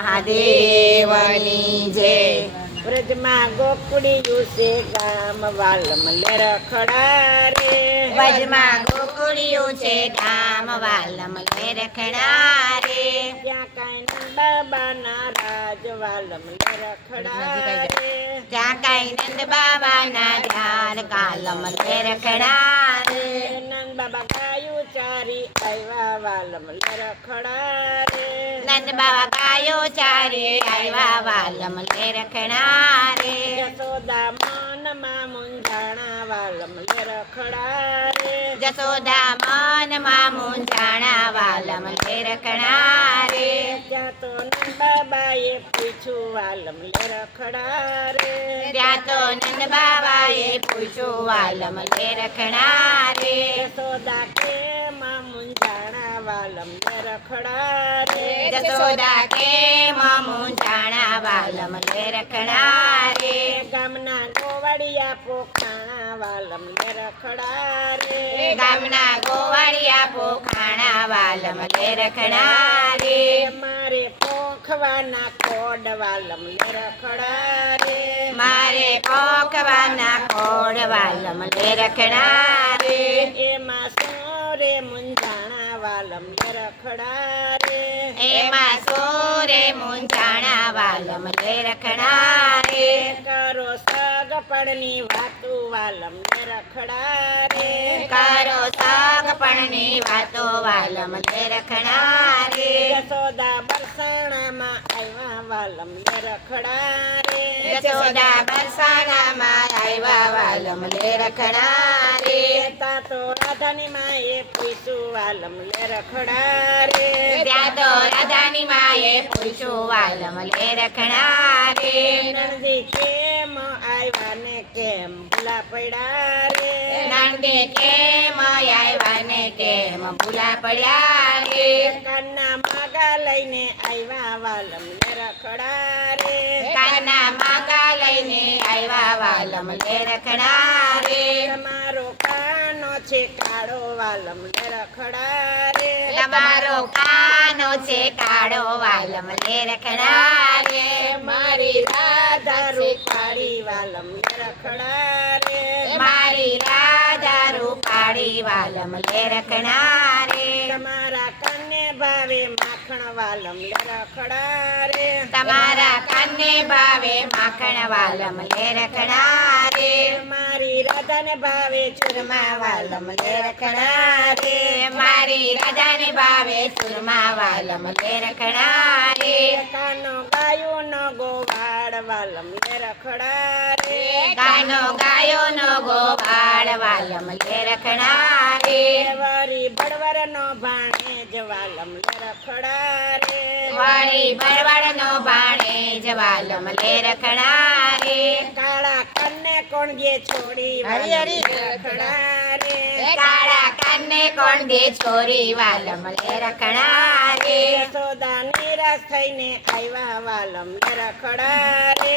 મહાદેવની જય વ્રજમાં ગોકુળિયું છે ગામ વાલમ રખડા રે વ્રજમાં ગોકુળિયું છે ગામ વાલમ રખડા રે ત્યાં કાંઈ બાબાના રાજ વાલમ રખડા રે ત્યાં કાંઈ નંદ બાબાના ધ્યાન કાલમ લેરખણા રે નંદ બાબા ગાયું ચારી આવ્યા વાલમ રખડા નંદ બાબા ગાયો ચારે આવ્યા વાલમ લેરખણા રે યશોદા મનમાં મુંજાણા વાલમ લરખડા રે જસોદા મનમાં મુંજાણા વાલમ લેરખણા રે ત્યાં તો નંદ બાબાએ પૂછ્યું વાલમ લરખડા રે ત્યાં તો નંદ બાબાએ પૂછ્યું વાલમ લેરખણા રે જસોદા કે વાલમ લરખડા રે જસોદા કે મૂંઝાણા વાલમ લેરખણા રે ગામના ગોવાળિયા પોખાણા વાલમ લરખડા રે ગામના ગોવાળિયા પોખાણા વાલમ લેરખણા રે મારે પોખવાના કોડ વાલમ લરખડા રે મારે પોખવાના કોડ વાલમ લેરખણા રે એમાં સોરે મુંજાણા વાલમ લરખડા રે એમાં સોરે મૂંઝાણા વાલમ લેરખણા રે કરો સગપણની વાતો વાલમ લરખડા રે કારો સાગપણની વાતો વાલમ લેરખણા રે યશોદા બરસાણામાં આવ્યા વાલમ લરખડા રે યશોદા બરસાણામાં આવ્યા વાલમ લેરખણા રે તા તો રાધાની માએ પૂછ્યું વાલમ લે રે ત્યાં તો રાધાની માએ પૂછ્યું વાલમ લેરખણા રે નણદી કેમ આવ્યા ને કેમ ભૂલા પડ્યા રે? નાંદે કેમ આવ્યા ને કેમ ભૂલા પડ્યા રે? કાના માગા લઈને આવ્યા વાલમ લે રે કાના માગા લઈને આવ્યા વાલમ લેરખણા રે તમારો કાનો છે કાળો વાલમ લરખડા રે તમારો કાનો છે કાળો વાલમ લેરખણા રે મારી રાધા રૂપાળી વાલમ લરખડા રે મારી રાધા રૂપાળી વાલમ લેરખણા રે તમારા કને ભાવે માખણ વાલમ લરખડા રે તમારા કન્ને ભાવે માખણ વાલમ લેરખણા રે મારી રાધાને ભાવે ચૂરમા વાલમ લરખડા રે મારી રાધાને ભાવે સુરમા વાલમ લેરખણા રે કાનો ગાયો નો ગોવાળ વાલમ લરખડા રે કાનો ગાયો નો ગોપાળ વાલમ લેરખણા રે વરી બળવર નો ભાણે જ વાલમ લરખડા રે વાળી બળવાડ નો ભાણે જવાલમ લેરખણા રે કાળા કન્ને કોણગે છોડી હરી લરખડા રે કાળા કાને કોણ દે છોરી વાલમ લેરખણા રે યશોદા નિરાશ થઈને આવ્યા વાલમ લરખડા રે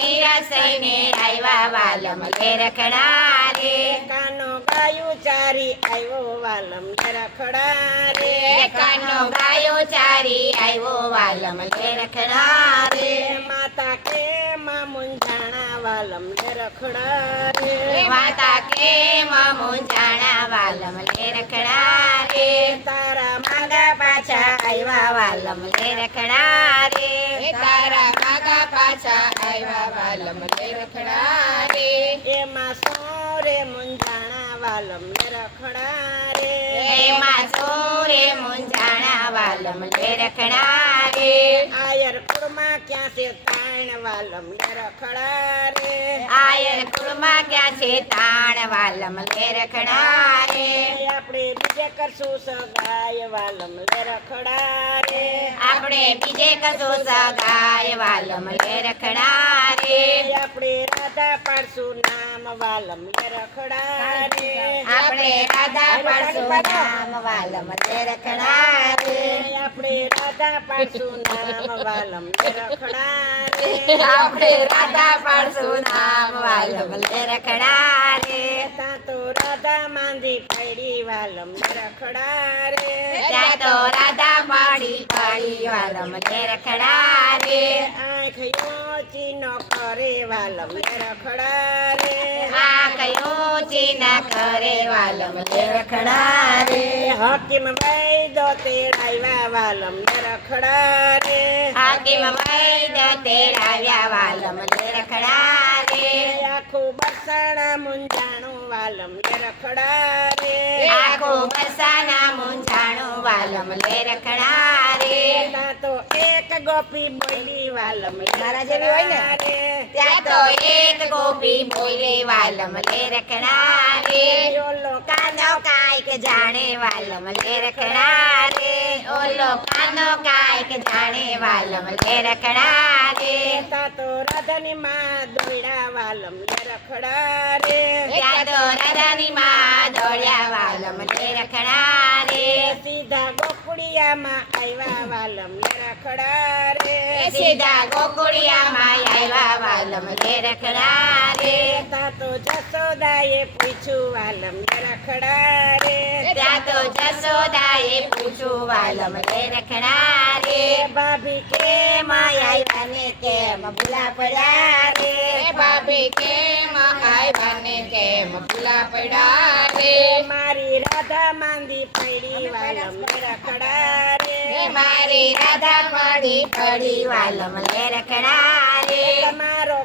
નિરાશ થઈને આવ્યા વાલમ લેરખણા રે કાનો ગાયું ચારી આવ્યો વાલમ લરખડા રે કાનો ગાયો ચારી આવ્યો વાલમ લેરખણા રે માતા કે માં મુંજાણા વાલમ લરખડા રે માતા કે મૂંઝાણા વાલમ લેરખણા રે તારા માગા પાછા આવ્યા વાલમ લેરખણા રે તારા માગા પાછા આવ્યા વાલમ લેરખણા રે એમાં સોરે મુંજાણા વાલમ લરખડા રે એમાં સોરે મૂંઝાણા વાલમ લેરખણા રે આયર કુળમાં ક્યાં છે તાણ વાલમ લરખડા રે આયર કુળમાં ક્યાં છે તાણ વાલમ લેરખણા રે આપણે બીજે કરશું સગાય વાલમ લરખડા રે આપણે બીજે કરશું સગાય વાલમ લેરખણા રે આપણે રાધા પાડશું નામ વાલમ લરખડા રે આપણે રાધા પાડશું નામ વાલમ લેરખણા રે આપણે રાધા પાડશું નામ વાલમ લરખડા રે આપણે તા તો રાધા માંદી પડી વાલમ લરખડા રે ત્યાં તો રાધા માંડી પડી વાલમ લે રખડા રે. આંખ યોચી ન કરે વાલમ રખડા રે આ કયો ચીના કરે વાલમ રખડા રે હકીમ વૈદો તેડાવ્યા વાલમ લે રખડા રે હાકીમ વૈદ તેડાવ્યા વાલમ લે રખડા રે આખું બરસાણા મુંજાણું વાલમ લે રખડા રે આખું બરસાના મૂંઝાણું વાલમ લે રખડા રે ત્યાં તો એક ગોપી બોલી વાલમ મારા જેવી હોય ને? ત્યાં તો એક ગોપી બોલે વાલમ લે રખડા રે કાનો કાઈક જાણે વાલમ લે રખડા રે ઓલો કાનો કાઈક જાણે વાલમ લે રખડા રે તો રાધાની માં દોડ્યા વાલમ લે રખડા રે તો રાધાની માં દોડ્યા વાલમ લે રખડા રે સીધા ગોકુડિયામાં આવ્યા વાલમ લે રખડા રે સીધા ગોકુડિયામાં આવ્યા વાલમ લે રખડા રે ત્યાં તો જસોદાએ પૂછ્યું વાલમ લે રખડા રે ત્યાં તો જસોદાએ પૂછ્યું વાલમ લે રખડા રે ભાભી કે આવ્યા ને કેમ ભૂલા પડ્યા રે ભાભી કેમ આવ્યા ને કેમ ભૂલા પડ્યા રે મારી રાધા માંદી પડી વાલમ લે રખડા રે મારી રાધા માંદી પડી વાલમ લે રખડા રે તમારો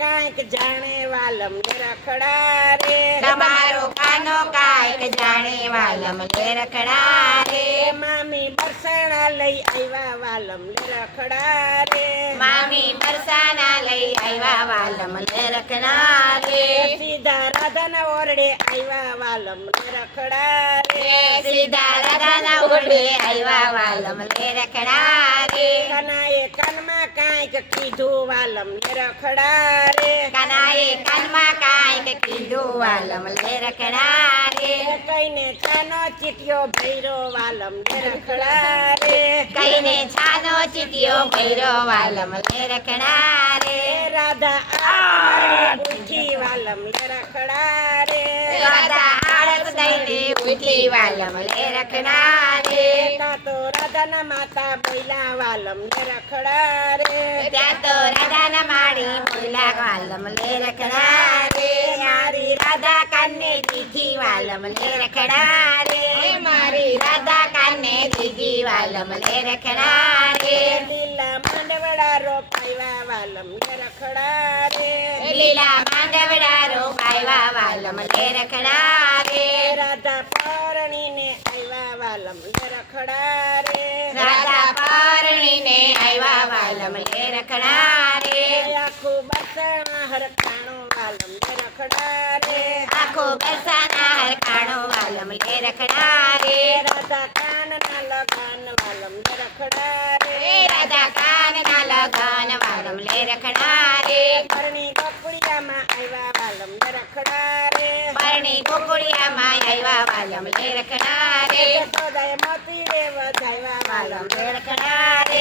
કાંઈક જાણે વાલમ રખડા રે. તમારો કાનો કાંઈક જાણે વાલમ રખડા રે. મામી બરસાણા લઈ આવ્યા વાલમ રખડા રે. મામી બરસાણા લઈ આવ્યા વાલમ રખડા રે. સીધા રાધાના ઓરડે આવ્યા વાલમ રખડા રે. સીધા રાધાના ઓરડે આવ્યા વાલમ રખડા રે. કનાએ કાનમાં કાંઈક કીધું વાલમ રખડા રે કાનાએ કાનમાં કાંઈક કીધું વાલમ લે રખડા રે કઈને ચાનો ચીટિયો ભૈરો વાલમ લે રખડા રે કઈને છાનો ચીટિયો ભૈરો વાલમ લે રખડા રે રાધા આ ઉઠી વાલમ લે રખડા રે રાધા આળસ દઈને ઉઠી વાલમ લે રખડા રે તો રાધાના માતા બોલ્યા વાલમ લે રખડા રે ત્યાં તો રાધાના માડી બોલા રખડા રે મારી રાધા કાને દીધી વાલમ લે રખડા રે મારી રાધા કાને દીધી વાલમ લે રખડા રે લીલા માંડવડા રોપાવ્યા વાલમ લે રખડા રે લીલા માંડવડા રોપાયવા વાલમ લે રખડા રે રાધા પરણીને આવ્યા વાલમ લે રખડા રે રાધા પરણીને આવ્યા વાલમ લે રખડા રે બસણા હરખાણું વાલમ લે રખડા રે આખો બરસાના હરખાણો વાલમ લે રખડા રે રાધા કાનના લગન વાલમ લે રખડા રે એ રાધા કાનના વાલમ લે રખડા પરણી ગોકુળિયામાં આવ્યા વાલમ લે રખડા પરણી ગોકુળિયામાં આવ્યા વાલમ લે રખડા રે જશોદાએ મોતી રે વધાવ્યા વાલમ લે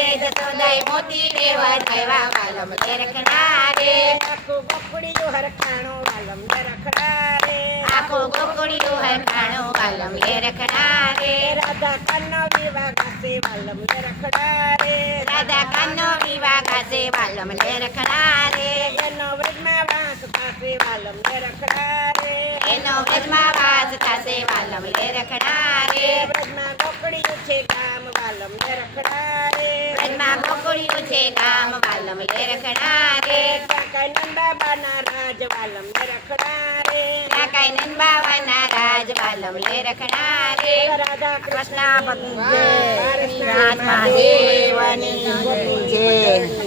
રે જસોદાઈ મોતી રે વધાવ્યા વાલમ લે રખડા રે આખું ગોકુળિયું હરખાણું વાલમ લે રખડા રે આખો ગોકુળિયું હરખાણો વાલમ લે રખડા રે રાધા કન્નો વિવાહ ગાસે વાલમ લે રખડા રે રાધા કાનનો વિવાહ ગાસે વાલમ રખડા એનો વ્રજમાં વાંસ પાસે વાલમ લે એનો વ્રજમાં વાસ વાલમ વ્રજમાં છે વાલમ ગોકુળિયું છે કામ વાલમ લે રખણારે કાકાઈ નંદાબાના રાજ વાલમ લે રખડા રે કાકાઈ નંદબાવાના રાજ વાલમ લે રખડા રે રાધા કૃષ્ણ ભગવાન જય. મહાદેવની જય.